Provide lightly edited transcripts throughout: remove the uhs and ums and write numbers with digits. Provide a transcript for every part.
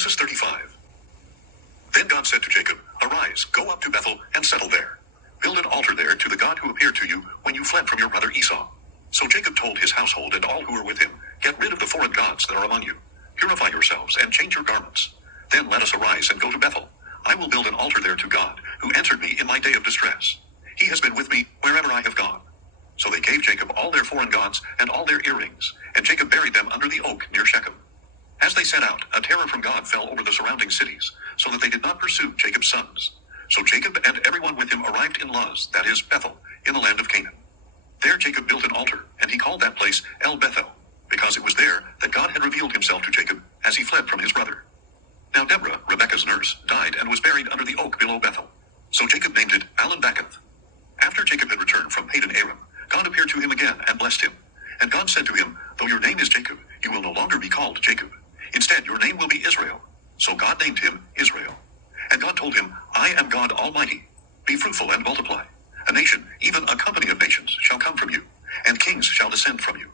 Genesis 35. Then God said to Jacob, Arise, go up to Bethel, and settle there. Build an altar there to the God who appeared to you when you fled from your brother Esau. So Jacob told his household and all who were with him, Get rid of the foreign gods that are among you. Purify yourselves and change your garments. Then let us arise and go to Bethel. I will build an altar there to God, who answered me in my day of distress. He has been with me wherever I have gone. So they gave Jacob all their foreign gods and all their earrings, and Jacob buried them under the oak near Shechem. As they set out, a terror from God fell over the surrounding cities, so that they did not pursue Jacob's sons. So Jacob and everyone with him arrived in Luz, that is, Bethel, in the land of Canaan. There Jacob built an altar, and he called that place El Bethel, because it was there that God had revealed himself to Jacob as he fled from his brother. Now Deborah, Rebekah's nurse, died and was buried under the oak below Bethel. So Jacob named it Alan-Bakoth. After Jacob had returned from Padan Aram, God appeared to him again and blessed him. And God said to him, Though your name is Jacob, you will no longer be called Jacob. Instead, your name will be Israel. So God named him Israel. And God told him, I am God Almighty. Be fruitful and multiply. A nation, even a company of nations, shall come from you, and kings shall descend from you.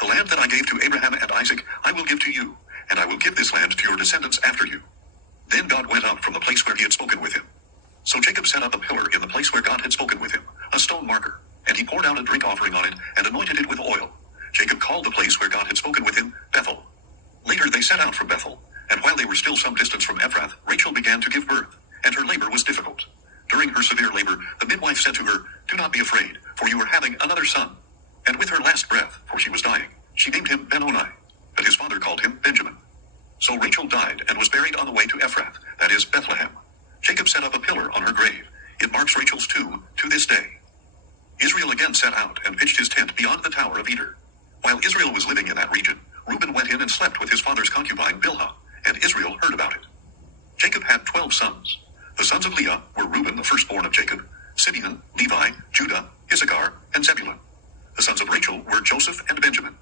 The land that I gave to Abraham and Isaac, I will give to you, and I will give this land to your descendants after you. Then God went up from the place where he had spoken with him. So Jacob set up a pillar in the place where God had spoken with him, a stone marker, and he poured out a drink offering on it and anointed it with oil. Jacob called the place where God had spoken with him Bethel. Later they set out from Bethel, and while they were still some distance from Ephrath, Rachel began to give birth, and her labor was difficult. During her severe labor, the midwife said to her, Do not be afraid, for you are having another son. And with her last breath, for she was dying, she named him Ben-Oni, but his father called him Benjamin. So Rachel died and was buried on the way to Ephrath, that is, Bethlehem. Jacob set up a pillar on her grave. It marks Rachel's tomb to this day. Israel again set out and pitched his tent beyond the Tower of Eder. While Israel was living in that region, Reuben went in and slept with his father's concubine Bilhah, and Israel heard about it. Jacob had 12 sons. The sons of Leah were Reuben, the firstborn of Jacob, Simeon, Levi, Judah, Issachar, and Zebulun. The sons of Rachel were Joseph and Benjamin.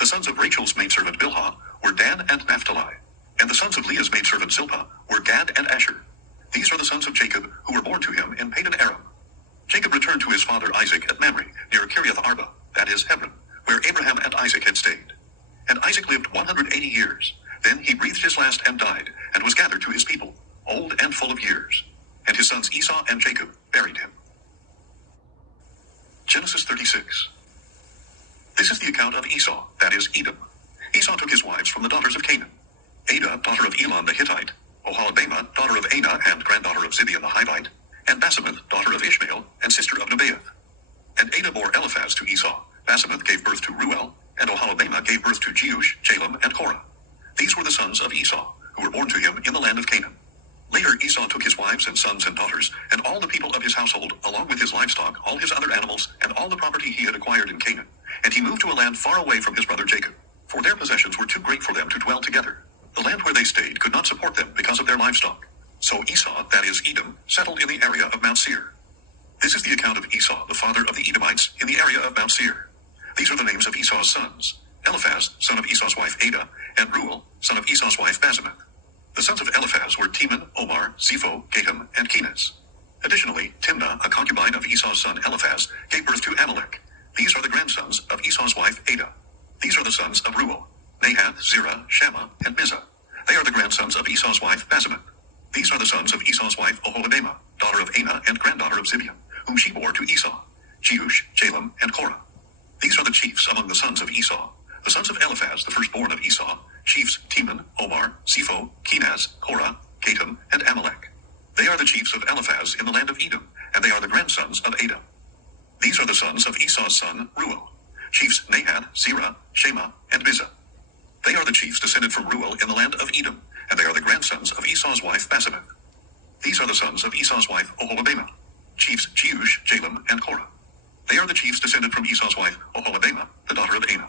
The sons of Rachel's maidservant Bilhah were Dan and Naphtali, and the sons of Leah's maidservant Zilpah were Gad and Asher. These are the sons of Jacob who were born to him in Padan Aram. Jacob returned to his father Isaac at Mamre, near Kiriath Arba, that is Hebron, where Abraham and Isaac had stayed. And Isaac lived 180 years. Then he breathed his last and died, and was gathered to his people, old and full of years. And his sons Esau and Jacob buried him. Genesis 36. This is the account of Esau, that is Edom. Esau took his wives from the daughters of Canaan. Adah, daughter of Elon the Hittite, Oholibamah, daughter of Anah and granddaughter of Zibeon the Hivite, and Basemath, daughter of Ishmael, and sister of Nebaioth. And Adah bore Eliphaz to Esau. Basemath gave birth to Ruel, and Oholibamah gave birth to Jeush, Jalem, and Korah. These were the sons of Esau, who were born to him in the land of Canaan. Later Esau took his wives and sons and daughters, and all the people of his household, along with his livestock, all his other animals, and all the property he had acquired in Canaan. And he moved to a land far away from his brother Jacob, for their possessions were too great for them to dwell together. The land where they stayed could not support them because of their livestock. So Esau, that is Edom, settled in the area of Mount Seir. This is the account of Esau, the father of the Edomites, in the area of Mount Seir. These are the names of Esau's sons: Eliphaz, son of Esau's wife Adah, and Ruel, son of Esau's wife Basemath. The sons of Eliphaz were Teman, Omar, Zepho, Gatam, and Kenaz. Additionally, Timnah, a concubine of Esau's son Eliphaz, gave birth to Amalek. These are the grandsons of Esau's wife Adah. These are the sons of Ruel: Nahath, Zerah, Shammah, and Mizah. They are the grandsons of Esau's wife Basemath. These are the sons of Esau's wife Oholibamah, daughter of Anah and granddaughter of Zibeon, whom she bore to Esau: Jeush, Jalem, and Korah. These are the chiefs among the sons of Esau. The sons of Eliphaz, the firstborn of Esau, chiefs Teman, Omar, Zepho, Kenaz, Korah, Gatam, and Amalek. They are the chiefs of Eliphaz in the land of Edom, and they are the grandsons of Adah. These are the sons of Esau's son Ruel, chiefs Nahath, Zerah, Shammah, and Mizah. They are the chiefs descended from Ruel in the land of Edom, and they are the grandsons of Esau's wife Basemath. These are the sons of Esau's wife Oholibamah, chiefs Jeush, Jalem, and Korah. They are the chiefs descended from Esau's wife Oholibamah, the daughter of Anah.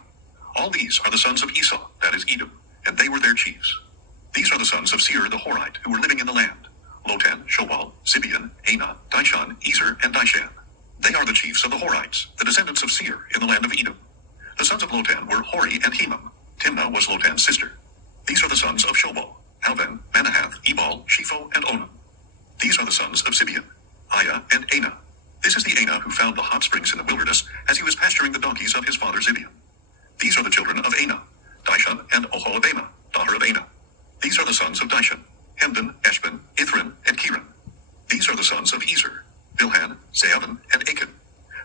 All these are the sons of Esau, that is Edom, and they were their chiefs. These are the sons of Seir the Horite, who were living in the land: Lotan, Shobal, Zibeon, Anah, Dishan, Ezer, and Dishan. They are the chiefs of the Horites, the descendants of Seir in the land of Edom. The sons of Lotan were Hori and Hemam. Timnah was Lotan's sister. These are the sons of Shobal: Alvan, Manahath, Ebal, Shepho, and Onam. These are the sons of Zibeon: Aiah and Anah. This is the Anah who found the hot springs in the wilderness as he was pasturing the donkeys of his father Zibeon. These are the children of Anah: Dishan and Oholibamah, daughter of Anah. These are the sons of Dishon: Hemdan, Eshban, Ithran, and Kiran. These are the sons of Ezer: Bilhan, Zeavan, and Achan.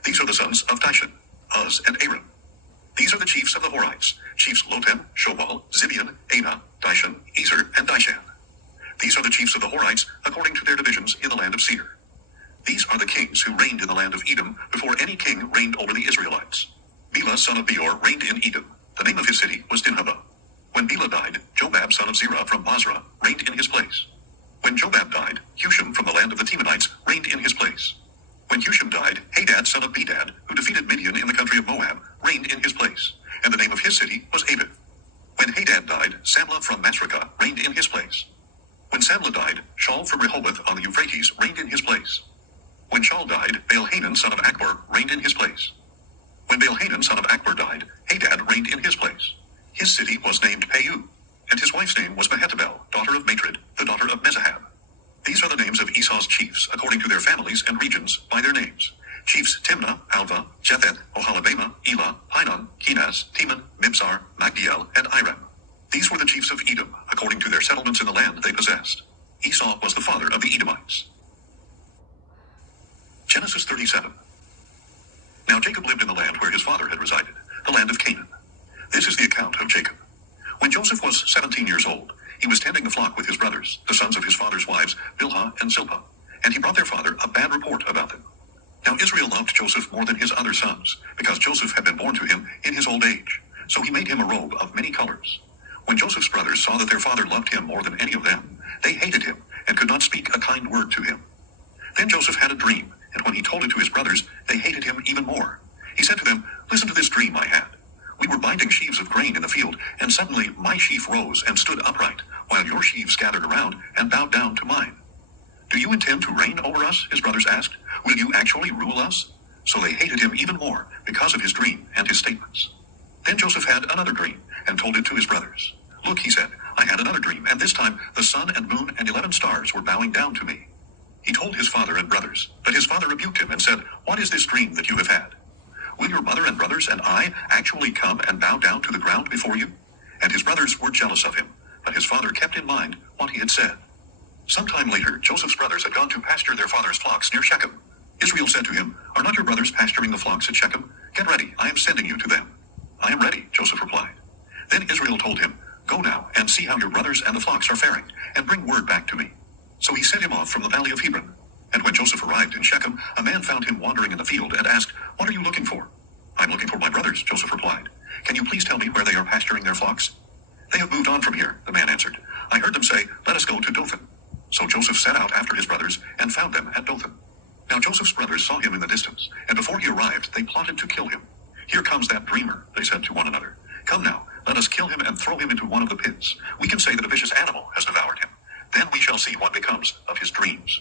These are the sons of Dishon: Uz and Aram. These are the chiefs of the Horites: chiefs Lotan, Shobal, Zibeon, Anah, Dishon, Ezer, and Dishan. These are the chiefs of the Horites according to their divisions in the land of Seir. These are the kings who reigned in the land of Edom before any king reigned over the Israelites. Bela son of Beor reigned in Edom. The name of his city was Dinhabah. When Bela died, Jobab son of Zerah from Basra reigned in his place. When Jobab died, Husham from the land of the Temanites reigned in his place. When Husham died, Hadad son of Bedad, who defeated Midian in the country of Moab, reigned in his place, and the name of his city was Avith. When Hadad died, Samlah from Masrekah reigned in his place. When Samlah died, Shaul from Rehoboth on the Euphrates reigned in his place. When Shaul died, Baal-Hanan son of Akbor reigned in his place. When Baal-Hanan son of Akbor died, Hadad reigned in his place. His city was named Pau, and his wife's name was Mehetabel, daughter of Matred, the daughter of Mezahab. These are the names of Esau's chiefs, according to their families and regions, by their names. Chiefs Timnah, Alva, Jethet, Ohalabama, Elah, Pinon, Kenaz, Teman, Mibzar, Magdiel, and Iram. These were the chiefs of Edom, according to their settlements in the land they possessed. Esau was the father of the Edomites. Genesis 37. Now Jacob lived in the land where his father had resided, the land of Canaan. This is the account of Jacob. When Joseph was 17 years old, he was tending the flock with his brothers, the sons of his father's wives, Bilhah and Zilpah, and he brought their father a bad report about them. Now Israel loved Joseph more than his other sons, because Joseph had been born to him in his old age. So he made him a robe of many colors. When Joseph's brothers saw that their father loved him more than any of them, they hated him and could not speak a kind word to him. Then Joseph had a dream, and when he told it to his brothers, they hated him even more. He said to them, "Listen to this dream I had. We were binding sheaves of grain in the field, and suddenly my sheaf rose and stood upright, while your sheaves gathered around and bowed down to mine. Do you intend to reign over us?" his brothers asked. "Will you actually rule us?" So they hated him even more because of his dream and his statements. Then Joseph had another dream and told it to his brothers. "Look," he said, "I had another dream, and this time the sun and moon and 11 stars were bowing down to me." He told his father and brothers, but his father rebuked him and said, "What is this dream that you have had? Will your mother and brothers and I actually come and bow down to the ground before you?" And his brothers were jealous of him, but his father kept in mind what he had said. Sometime later, Joseph's brothers had gone to pasture their father's flocks near Shechem. Israel said to him, "Are not your brothers pasturing the flocks at Shechem? Get ready, I am sending you to them." "I am ready," Joseph replied. Then Israel told him, "Go now and see how your brothers and the flocks are faring, and bring word back to me." So he sent him off from the valley of Hebron. And when Joseph arrived in Shechem, a man found him wandering in the field and asked, "What are you looking for?" "I'm looking for my brothers," Joseph replied. "Can you please tell me where they are pasturing their flocks?" "They have moved on from here," the man answered. "I heard them say, 'Let us go to Dothan.'" So Joseph set out after his brothers and found them at Dothan. Now Joseph's brothers saw him in the distance, and before he arrived, they plotted to kill him. "Here comes that dreamer," they said to one another. "Come now, let us kill him and throw him into one of the pits. We can say that a vicious animal has devoured him. Then we shall see what becomes of his dreams."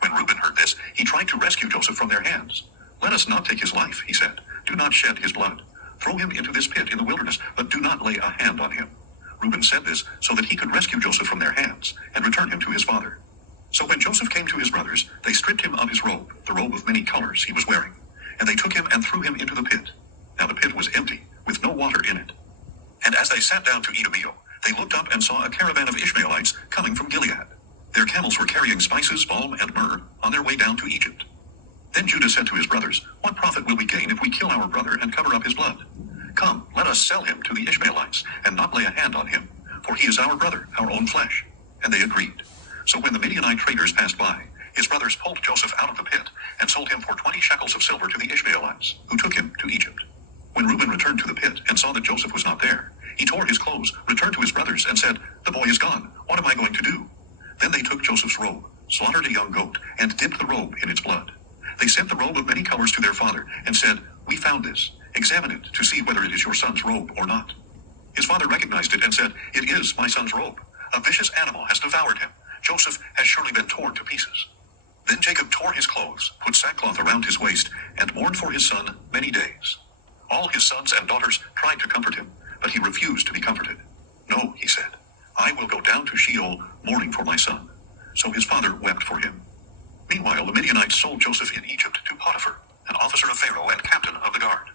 When Reuben heard this, he tried to rescue Joseph from their hands. "Let us not take his life," he said. "Do not shed his blood. Throw him into this pit in the wilderness, but do not lay a hand on him." Reuben said this so that he could rescue Joseph from their hands and return him to his father. So when Joseph came to his brothers, they stripped him of his robe, the robe of many colors he was wearing, and they took him and threw him into the pit. Now the pit was empty, with no water in it. And as they sat down to eat a meal, they looked up and saw a caravan of Ishmaelites coming from Gilead. Their camels were carrying spices, balm, and myrrh on their way down to Egypt. Then Judah said to his brothers, "What profit will we gain if we kill our brother and cover up his blood? Come, let us sell him to the Ishmaelites and not lay a hand on him, for he is our brother, our own flesh." And they agreed. So when the Midianite traders passed by, his brothers pulled Joseph out of the pit and sold him for 20 shekels of silver to the Ishmaelites, who took him to Egypt. When Reuben returned to the pit and saw that Joseph was not there, he tore his clothes, returned to his brothers, and said, "The boy is gone. What am I going to do?" Then they took Joseph's robe, slaughtered a young goat, and dipped the robe in its blood. They sent the robe of many colors to their father and said, "We found this. Examine it to see whether it is your son's robe or not." His father recognized it and said, "It is my son's robe. A vicious animal has devoured him. Joseph has surely been torn to pieces." Then Jacob tore his clothes, put sackcloth around his waist, and mourned for his son many days. All his sons and daughters tried to comfort him, but he refused to be comforted. "No," he said, "I will go down to Sheol mourning for my son." So his father wept for him. Meanwhile, the Midianites sold Joseph in Egypt to Potiphar, an officer of Pharaoh and captain of the guard.